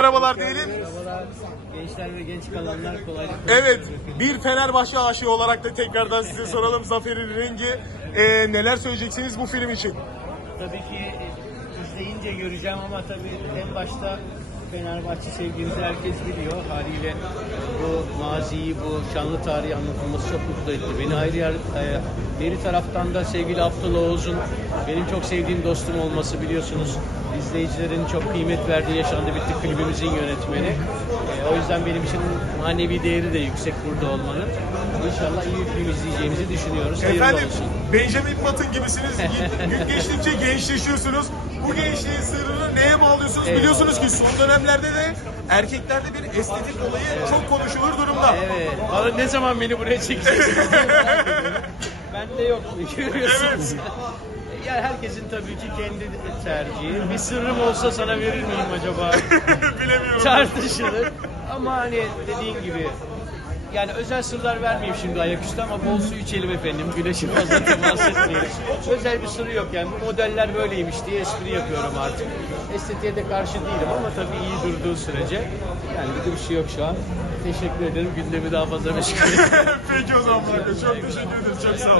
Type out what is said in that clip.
Merhabalar diyelim. Merhabalar. Gençler ve genç kalanlar kolaylıkla. Evet, bir Fenerbahçe aşığı olarak da tekrardan size soralım Zafer'in rengi. Ee, neler söyleyeceksiniz bu film için? Tabii ki izleyince göreceğim ama tabii en başta Fenerbahçe sevgimizi herkes biliyor. Haliyle bu maziyi, bu şanlı tarihi anlatılması çok mutlu etti. Beni ayrı yer, e, beri taraftan da sevgili Abdullah Oğuz'un benim çok sevdiğim dostum olması biliyorsunuz. İzleyicilerin çok kıymet verdiği Yaşandı Bitti klibimizin yönetmeni. E, o yüzden benim için manevi değeri de yüksek burada olmanın. İnşallah iyi bir film izleyeceğimizi düşünüyoruz. Hayırlı Efendim, olsun. Benjamin Button gibisiniz. Gün geçtikçe gençleşiyorsunuz. Bu gençliğin sırrını neye bağlıyorsunuz? Eyvallah. Biliyorsunuz ki son dönemlerde de erkeklerde bir estetik olayı çok konuşulur durumda. Evet. Bana ne zaman beni buraya çekeceksiniz? Bende yok. Görüyorsunuz. Yani herkesin tabii ki kendi tercihi. Bir sırrım olsa sana verir miyim acaba? Bilemiyorum. Tartışılır. Ama hani dediğin gibi yani özel sırlar vermeyeyim şimdi ayaküstü ama bol su içelim efendim. Güneşi fazla temas etmeyelim. Özel bir sırrı yok yani. Bu modeller böyleymiş diye espri yapıyorum artık. Estetiğe de karşı değilim ama tabii iyi durduğu sürece. Yani bir de bir şey yok şu an. Teşekkür ederim. Gündemi daha fazla meşgul. Peki o zaman Marco. Çok teşekkür ederiz. Çok sağ olun.